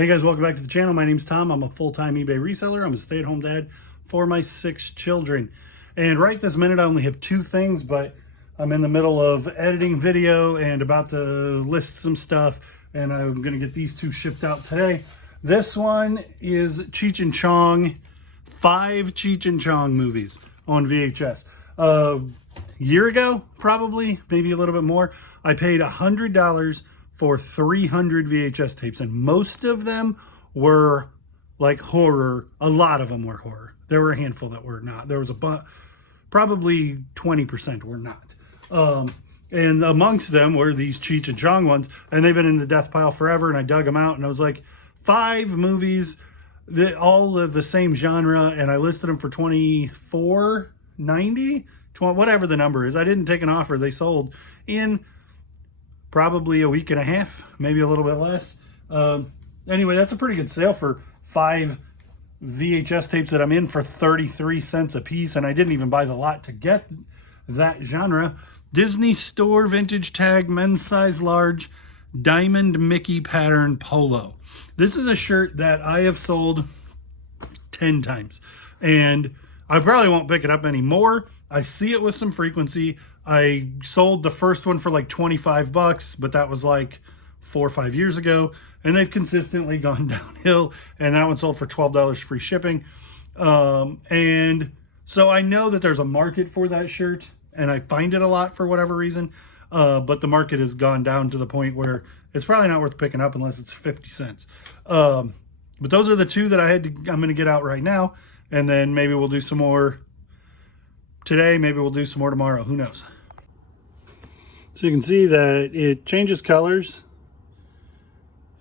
Hey guys, welcome back to the channel. My name's Tom. I'm a full-time eBay reseller. I'm a stay-at-home dad for my 6 children. And right this minute, I only have 2 things, but I'm in the middle of editing video and about to list some stuff, and I'm going to get these 2 shipped out today. This one is Cheech and Chong, 5 Cheech and Chong movies on VHS. A year ago, probably, maybe a little bit more, I paid $100 for 300 VHS tapes, and most of them were like horror. A lot of them were horror. There were a handful that were not. There was probably 20% were not. And amongst them were these Cheech and Chong ones, and they've been in the death pile forever, and I dug them out, and I was like, 5 movies, all of the same genre, and I listed them for $24.90, whatever the number is. I didn't take an offer. They sold in probably a week and a half, maybe a little bit less. Anyway, that's a pretty good sale for 5 VHS tapes that I'm in for 33 cents a piece, and I didn't even buy the lot to get that genre. Disney Store Vintage Tag Men's Size Large Diamond Mickey Pattern Polo. This is a shirt that I have sold 10 times, and I probably won't pick it up anymore. I see it with some frequency. I sold the first one for like 25 bucks, but that was like 4 or 5 years ago, and they've consistently gone downhill, and that one sold for $12 free shipping. And so I know that there's a market for that shirt, and I find it a lot for whatever reason, but the market has gone down to the point where it's probably not worth picking up unless it's 50 cents. But those are the 2 that I'm going to get out right now, and then maybe we'll do some more today, maybe we'll do some more tomorrow, who knows. So you can see that it changes colors,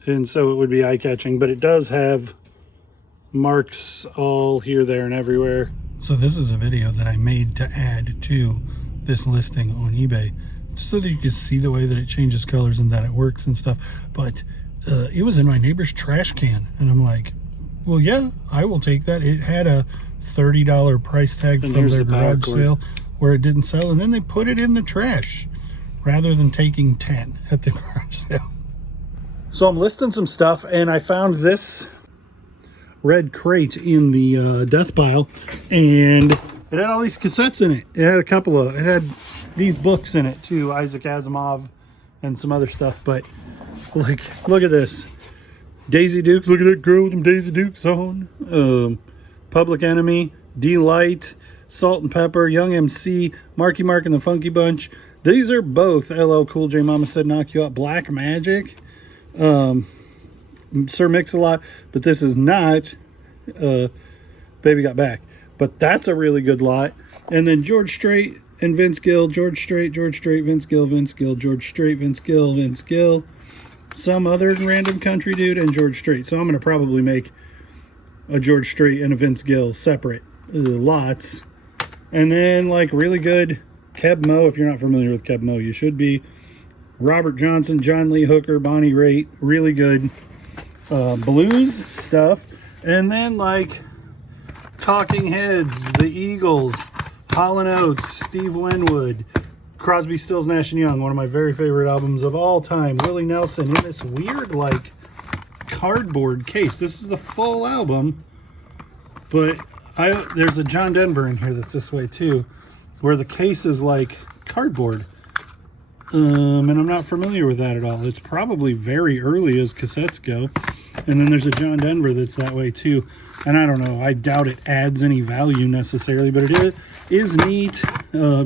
and so it would be eye-catching, but it does have marks all here, there, and everywhere. So this is a video that I made to add to this listing on eBay, so that you can see the way that it changes colors and that it works and stuff. But it was in my neighbor's trash can, and I'm like, well, yeah, I will take that. It had a $30 price tag from their garage sale where it didn't sell, and then they put it in the trash rather than taking 10 at the garage sale. So I'm listing some stuff, and I found this red crate in the death pile, and it had all these cassettes in it. It had it had these books in it too, Isaac Asimov and some other stuff. But like, look at this. Daisy Dukes, look at that girl with them Daisy Dukes on. Public Enemy, Delight, Salt and Pepper, Young MC, Marky Mark and the Funky Bunch. These are both LL Cool J Mama Said Knock You Out, Black Magic, Sir Mix-a-Lot, but this is not Baby Got Back. But that's a really good lot. And then George Strait and Vince Gill, George Strait, Vince Gill, George Strait, Vince Gill, some other random country dude, and George Strait. So I'm going to probably make a George Strait and a Vince Gill separate lots. And then like really good Keb Mo. If you're not familiar with Keb Mo, you should be. Robert Johnson, John Lee Hooker, Bonnie Raitt, really good blues stuff. And then like Talking Heads, the Eagles, Hall & Oates, Steve Winwood, Crosby, Stills, Nash & Young, one of my very favorite albums of all time, Willie Nelson, in this weird like cardboard case. This is the full album, but there's a John Denver in here that's this way too, where the case is like cardboard. And I'm not familiar with that at all. It's probably very early as cassettes go. And then there's a John Denver that's that way too. And I don't know, I doubt it adds any value necessarily, but it is neat.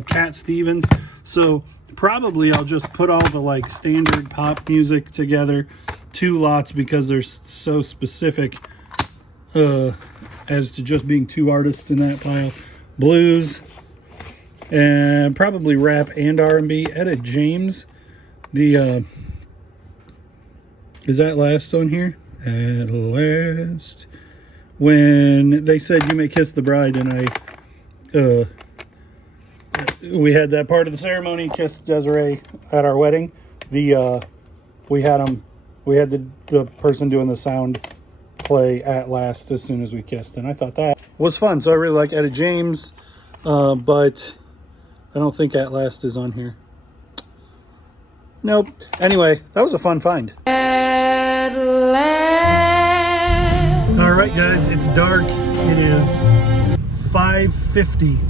Cat Stevens. So probably I'll just put all the like standard pop music together, 2 lots, because they're so specific as to just being 2 artists in that pile. Blues, and probably rap and R&B. Etta James, the is that last on here? At last, when they said You May Kiss the Bride, and we had that part of the ceremony, kissed Desiree at our wedding. We had the person doing the sound play At Last as soon as we kissed, and I thought that was fun. So I really like Etta James, but I don't think At Last is on here. Nope. Anyway, that was a fun find. At last. right, guys, it's dark. It is 5:50.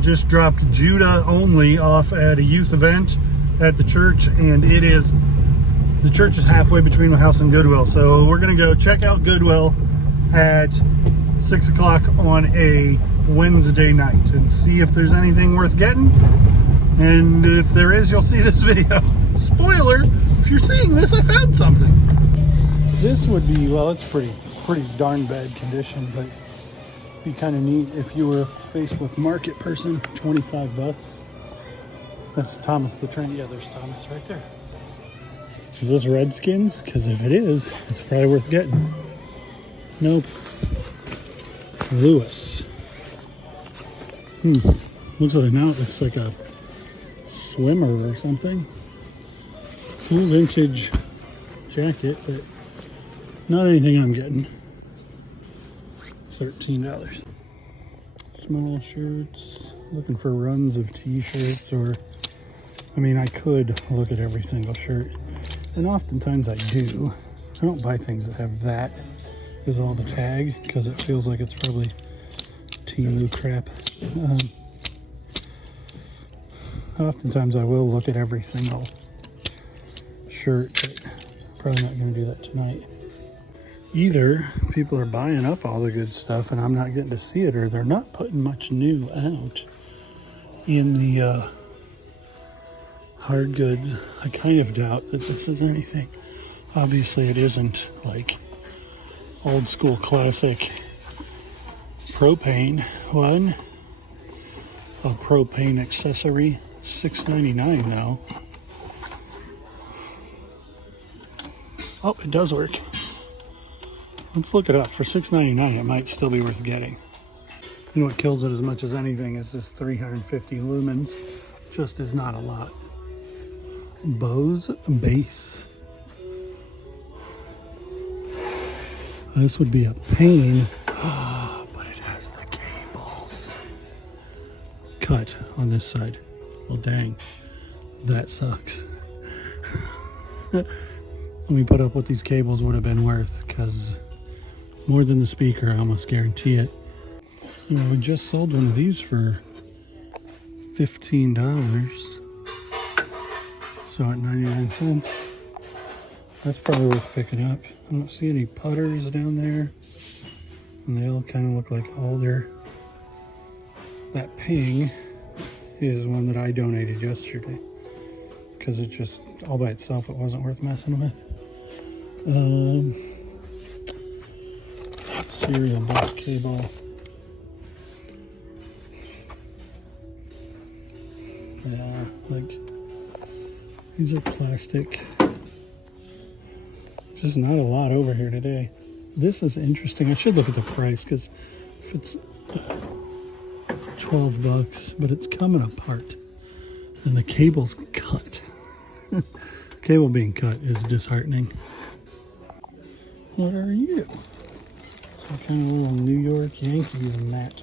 Just dropped Judah only off at a youth event at the church, and the church is halfway between my house and Goodwill. So we're gonna go check out Goodwill at 6 o'clock on a Wednesday night and see if there's anything worth getting. And if there is, you'll see this video. Spoiler, if you're seeing this, I found something. This would be, well, it's pretty darn bad condition, but be kind of neat if you were a Facebook Market person. 25 bucks. That's Thomas the Train. Yeah, there's Thomas right there. Is this Redskins? Because if it is, it's probably worth getting. Nope. Lewis. Looks like now it looks like a swimmer or something. Cool vintage jacket, but not anything I'm getting. $13. Small shirts. Looking for runs of t-shirts, or I mean, I could look at every single shirt, and oftentimes I do. I don't buy things that have that as all the tag, because it feels like it's probably Temu crap. Oftentimes I will look at every single shirt, but probably not going to do that tonight. Either people are buying up all the good stuff and I'm not getting to see it, or they're not putting much new out in the hard goods. I kind of doubt that this is anything. Obviously it isn't like old school classic propane one. A propane accessory, $6.99 now. Oh, it does work. Let's look it up. For $6.99, it might still be worth getting. You know what kills it as much as anything is this 350 lumens. Just is not a lot. Bose base. This would be a pain, but it has the cables cut on this side. Well, dang, that sucks. Let me put up what these cables would have been worth, because more than the speaker, I almost guarantee it. You know, we just sold one of these for $15. So at 99 cents, that's probably worth picking up. I don't see any putters down there, and they all kind of look like alder. That Ping is one that I donated yesterday, because it just, all by itself, it wasn't worth messing with. Serial bus cable. Yeah, like, these are plastic. Just not a lot over here today. This is interesting. I should look at the price, because if it's 12 bucks, but it's coming apart and the cable's cut. Cable being cut is disheartening. What are you? Some kind of little New York Yankees mat.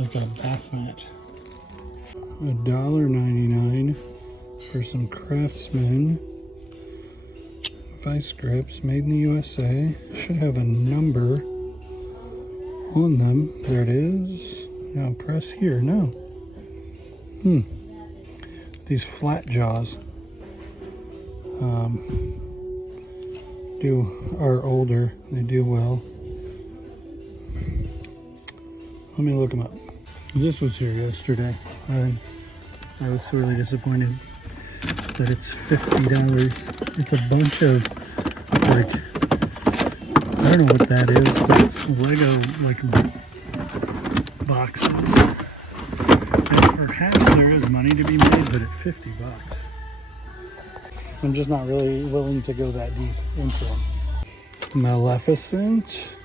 Like a bath mat. $1.99 for some Craftsman vice grips made in the USA. Should have a number on them. There it is. Now press here. No. These flat jaws are older. They do well. Let me look them up. This was here yesterday, and I was sorely disappointed that it's $50. It's a bunch of, like, I don't know what that is, but it's Lego, like, boxes. And perhaps there is money to be made, but at 50 bucks, I'm just not really willing to go that deep into them. Maleficent.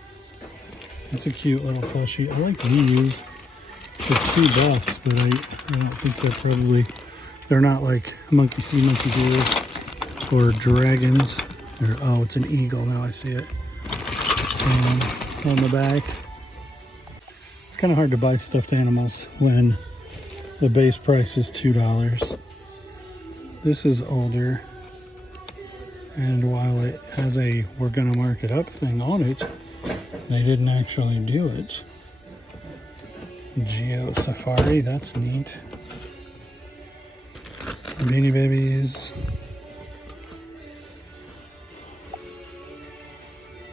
It's a cute little plushie. I like these for $2, but I don't think they're not like monkey see, monkey do, or dragons. Oh, it's an eagle. Now I see it. On the back. It's kind of hard to buy stuffed animals when the base price is $2. This is older. And while it has a "we're gonna mark it up" thing on it, they didn't actually do it. Geo Safari, that's neat. Beanie Babies.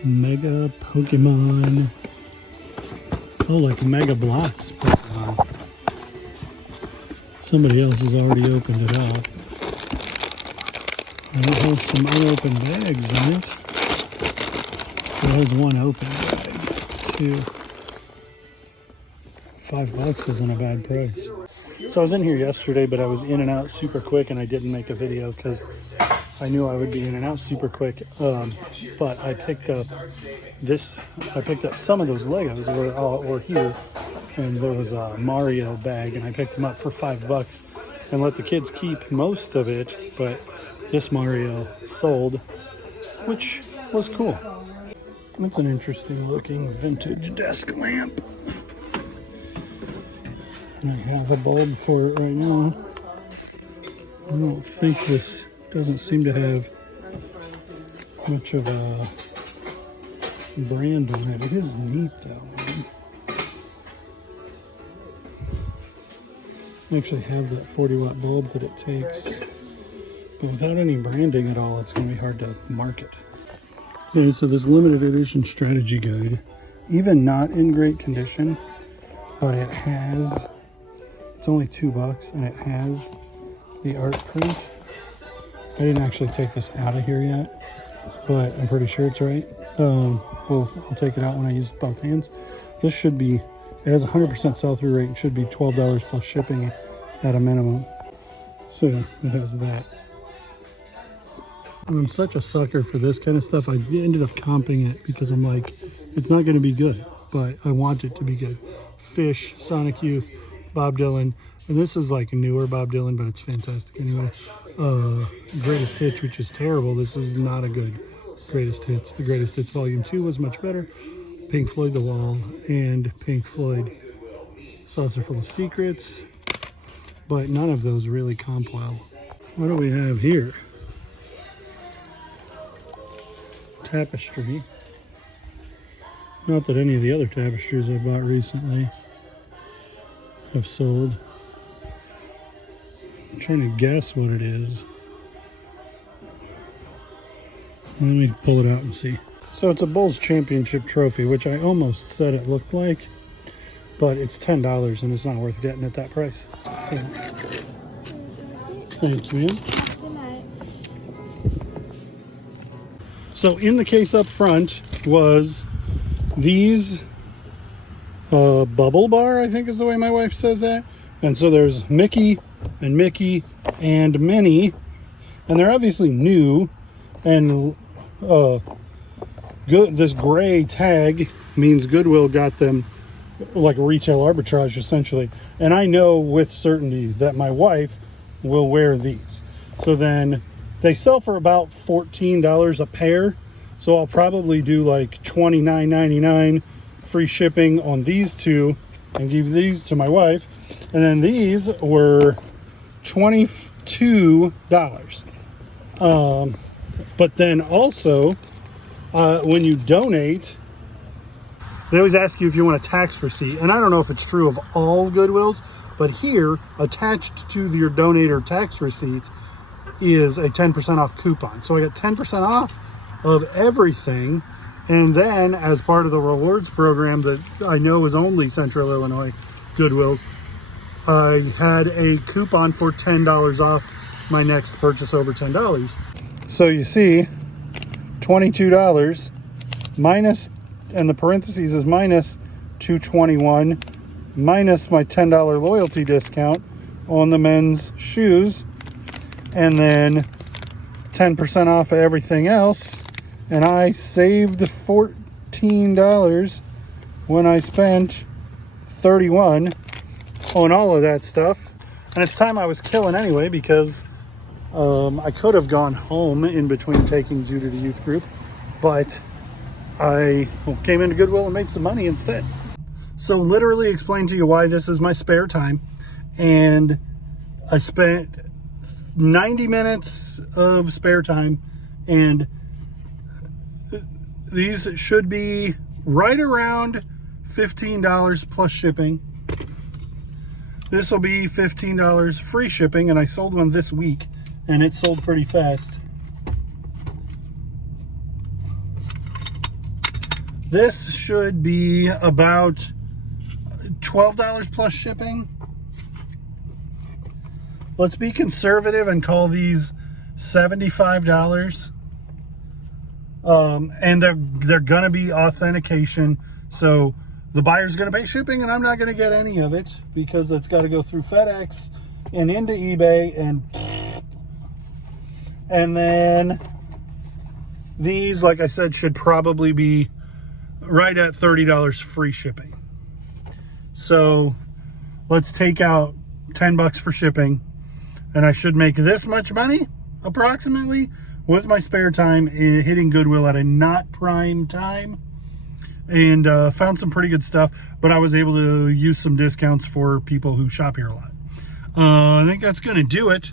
Mega Pokemon. Oh, like Mega Blocks Pokemon. Somebody else has already opened it up. And it has some unopened bags in it. It has one open bag, too. $5 isn't a bad price. So I was in here yesterday, but I was in and out super quick, and I didn't make a video because I knew I would be in and out super quick. But I picked up some of those Legos were here, and there was a Mario bag, and I picked them up for $5 and let the kids keep most of it, but this Mario sold, which was cool. It's an interesting looking vintage desk lamp. And I have a bulb for it right now. I don't think this doesn't seem to have much of a brand on it. It is neat though, man. I actually have that 40-watt bulb that it takes. But without any branding at all, it's going to be hard to market. Okay, so this limited edition strategy guide, even not in great condition, but it's only $2 and it has the art print. I didn't actually take this out of here yet, but I'm pretty sure it's right. I'll take it out when I use both hands. This should be, it has a 100% sell-through rate and should be $12 plus shipping at a minimum. So yeah, it has that. I'm such a sucker for this kind of stuff. I ended up comping it because I'm like, it's not going to be good, but I want it to be good. Fish, Sonic Youth, Bob Dylan, and this is like a newer Bob Dylan, but it's fantastic anyway. Greatest Hits, which is terrible. This is not a good Greatest Hits. The Greatest Hits Volume 2 was much better. Pink Floyd The Wall and Pink Floyd Saucer Full of Secrets, but none of those really comp well. What do we have here? Tapestry. Not that any of the other tapestries I bought recently have sold. I'm trying to guess what it is. Let me pull it out and see. So it's a Bulls Championship trophy, which I almost said it looked like, but it's $10 and it's not worth getting at that price. So, thank you, ma'am. So in the case up front was these bubble bar, I think is the way my wife says that. And so there's Mickey and Minnie, and they're obviously new. And this gray tag means Goodwill got them like a retail arbitrage essentially. And I know with certainty that my wife will wear these. So then they sell for about $14 a pair. So I'll probably do like $29.99 free shipping on these two and give these to my wife. And then these were $22. But then also, when you donate, they always ask you if you want a tax receipt. And I don't know if it's true of all Goodwills, but here, attached to your donator tax receipt is a 10% off coupon. So I got 10% off of everything. And then as part of the rewards program that I know is only Central Illinois Goodwills, I had a coupon for $10 off my next purchase over $10. So you see, $22 minus, and the parentheses is minus $221 minus my $10 loyalty discount on the men's shoes, and then 10% off of everything else. And I saved $14 when I spent $31 on all of that stuff. And it's time I was killing anyway, because I could have gone home in between taking Judah to youth group, but I came into Goodwill and made some money instead. So literally explain to you why this is my spare time. And I spent 90 minutes of spare time And these should be right around $15 plus shipping. This will be $15 free shipping, and I sold one this week, and it sold pretty fast. This should be about $12 plus shipping. Let's be conservative and call these $75. And they're gonna be authentication, so the buyer's gonna pay shipping and I'm not gonna get any of it because it's got to go through FedEx and into eBay, and then these, like I said, should probably be right at $30 free shipping. So let's take out 10 bucks for shipping, and I should make this much money approximately with my spare time hitting Goodwill at a not prime time. And found some pretty good stuff, but I was able to use some discounts for people who shop here a lot. I think that's going to do it.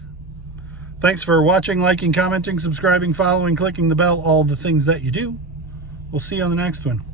Thanks for watching, liking, commenting, subscribing, following, clicking the bell, all the things that you do. We'll see you on the next one.